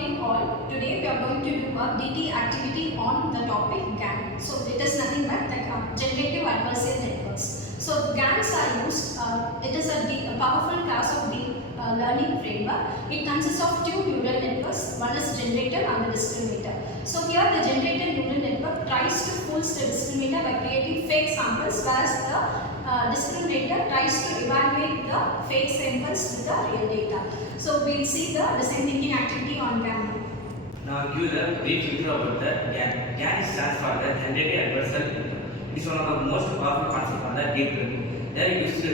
morning all. Today we are going to do a DT activity on the topic GAN. So it is nothing but Generative Adversarial Networks. So GANs are used, it is a powerful class of deep learning framework. It consists of two neural networks, one is generator and the discriminator. So here the generated neural network tries to fool the discriminator by creating fake samples, whereas the discriminator tries to evaluate the fake samples with the real data. So we'll see the design thinking activity on GAN. Now I'll give you a brief intro about the GAN. GAN stands for the Generative Adversarial Network. It is one of the most powerful concepts on the deep learning. They are used to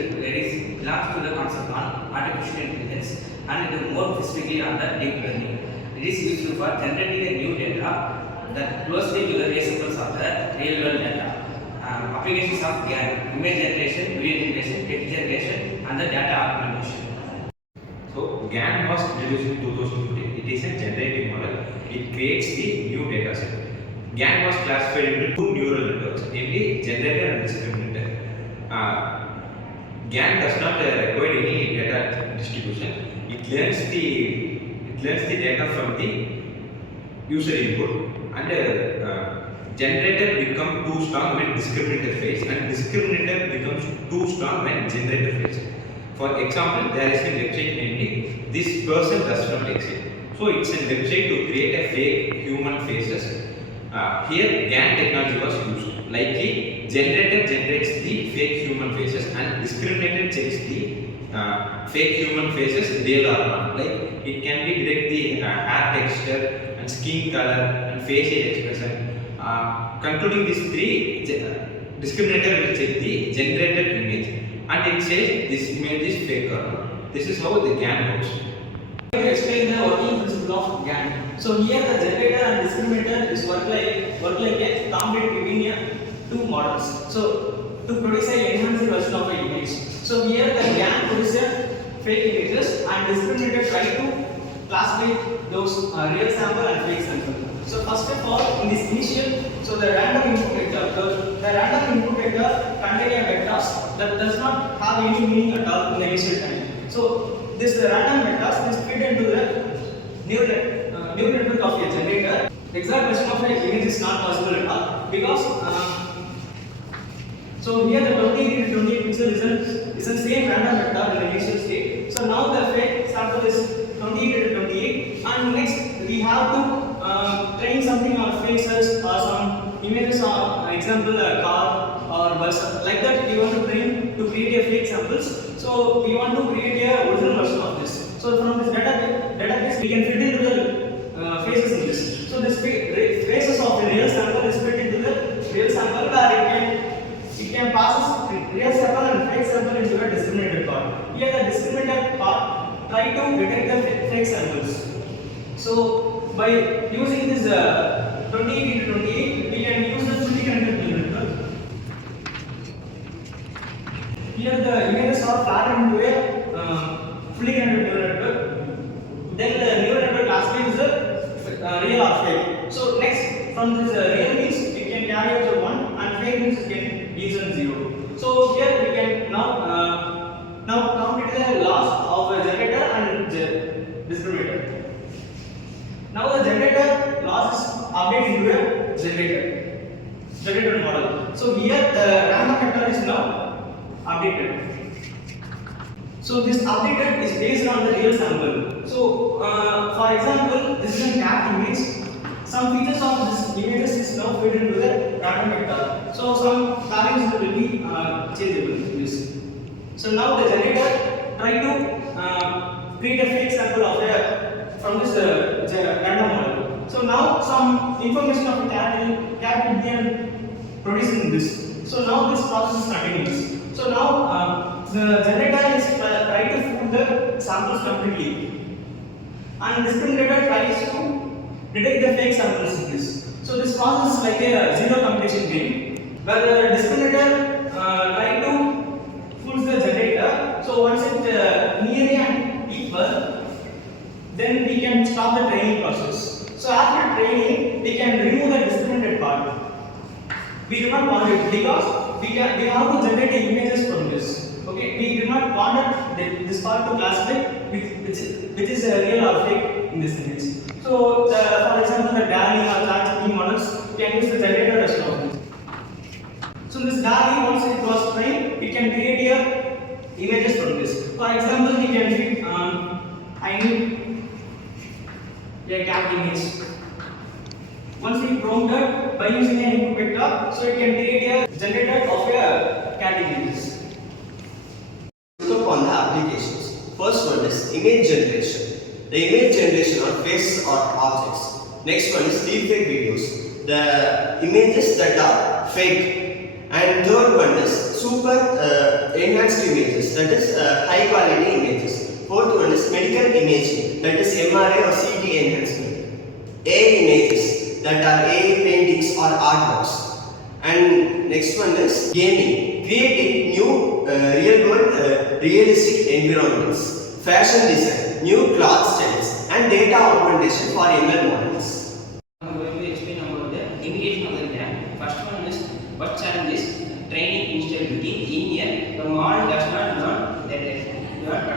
belongs to the concept on artificial intelligence and it is more specifically on the deep learning. It is used for generating a new data that closely to the resemblance of the real world data. Applications of GAN: image generation, video generation, text generation, and the data augmentation. So GAN was introduced in 2015. It is a generative model. It creates the new data set. GAN was classified into two neural networks, namely generator and discriminator. GAN does not require any data distribution. It learns the data from the user input, and generator becomes too strong when discriminator fails, and discriminator becomes too strong when generator fails. For example, there is a website namely "This person does not exist." So it's a website to create a fake human faces. Here GAN technology was used. Likely, generator generates the fake human faces and discriminator checks the fake human faces real or not. Like it can be detect the hair texture and skin color and facial expression. Concluding these three, discriminator will check the generated image and it says this image is fake or not. This is how the GAN works. To explain the working principle of GAN. So here the generator and discriminator is work like a combination between two models. So to produce an enhanced version of an image. So here the GAN produces fake images and discriminator try to classify those real sample and fake sample. So first of all, in this initial, so the random input vector, the random input vector contain a vectors that does not have any meaning at all in the initial time. So this random vectors is fed into the neural network of a generator. Exact version of an image is not possible at all because so here the 28 to 28 pixel is the same random vector in the initial state. So now the fake sample is 28 to 28, and next we have to train something on faces or some images, or example a car or bus, like that we want to train to create a fake samples. So we want to create a original version of this. So from this database we can fit into the faces in this. So this faces of the real sample is fit into the real sample where it can pass real sample and fake sample into a discriminated part. Here the discriminated part try to detect the fake samples. So by using this 28 into 28, we can use the fully connected neural network. Here the images are flattened into a fully connected neural network. Then the neural network classifies the real or fake. So next, from this real means it can carry out the 1 and fake means it can use a 0. So here we can now complete the loss of a generator and discriminator. Now the generator loss is updated into a generator model. So here the random vector is now updated. So this updated is based on the real sample. So for example, this is a cat image. Some features of this images is now fed into the random vector. So some values will be changeable in this. So now the generator try to create a fake sample of from this random model. So now some information of the cat will be produced in this. So now this process is continuous. So now the generator is try to fool the samples completely, and discriminator tries to detect the fake samples in this. So this process is like a zero competition game, where the discriminator try to fool the generator. So once it nearly and equal, then we can stop the training process. So after training, we can remove the discriminated part. We do not want it because we have to generate the images from this. Okay, we do not want this part to classify which is a real or fake in this image. So images from this. For example, you can see I need a cat image. Once we prompted by using an input vector, so it can create a generator of a cat images. Look upon the applications. First one is image generation. The image generation of faces or objects. Next one is deepfake videos. The images that are fake. And third one is super enhanced images, that is high quality images. Fourth one is medical imaging, that is MRI or CT enhancement. AI images, that are AI paintings or artworks. And next one is gaming, creating new real world realistic environments. Fashion design, new cloth styles and data augmentation for ML models. I'm going to explain about the imitation of the GAN. First one is what challenge is training instability. In here, the model does not learn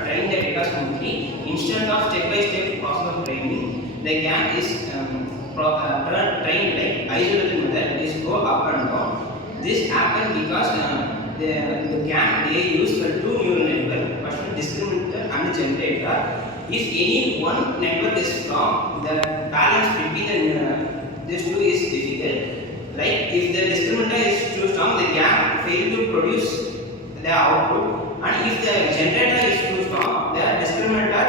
train the data smoothly. Instead of step-by-step process of training, the GAN is trained like isolated method. It is go up and down. This happens because the GAN they use for two neural networks. First one discriminator and the generator. If any one network is strong, the balance between these two is difficult. Like if the discriminator is too strong, the GAN fail to produce the output, and if the generator is too strong, the discriminator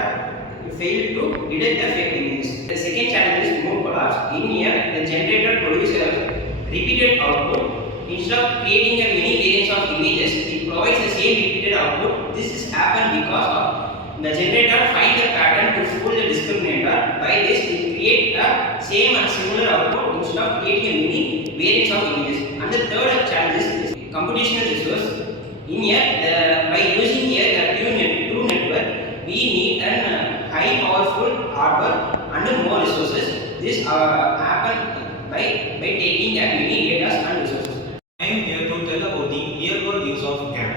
fail to detect the fake images. The second challenge is mode collapse. In here, the generator produces a repeated output. Instead of creating a many variants of images, it provides the same repeated output. This is happened because of the generator find the pattern to fool the discriminator. By this, it create a same and similar output instead of creating a many variants of images. And the third challenge is computational resource. In here, by using here the two network, we need an high powerful hardware and more resources. This happen by taking many data and resources. I am here to tell about the real-world use of GAN.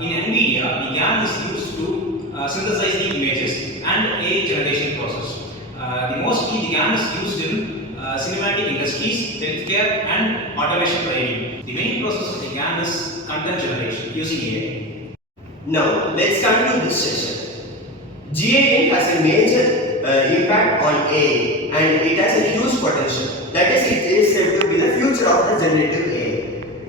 In NVIDIA, the GAN is used to synthesize the images and a generation process. Mostly, the GAN is used in cinematic industries, healthcare, and automation training. The main process of the GAN is content generation using AI. Now, let's conclude this session. GAN has a major impact on AI and it has a huge potential. That is, it is said to be the future of the generative AI.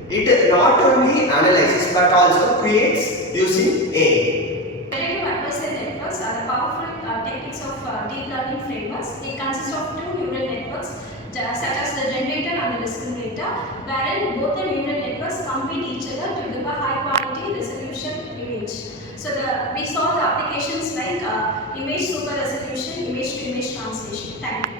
It not only analyzes but also creates using AI. Generative adversarial networks are the powerful techniques of deep learning frameworks. It consists of two neural networks such as the generator and the discriminator, wherein both the neural networks compete each other to give a high quality resolution image. So we saw the applications like image super resolution, image to image translation. Thank you.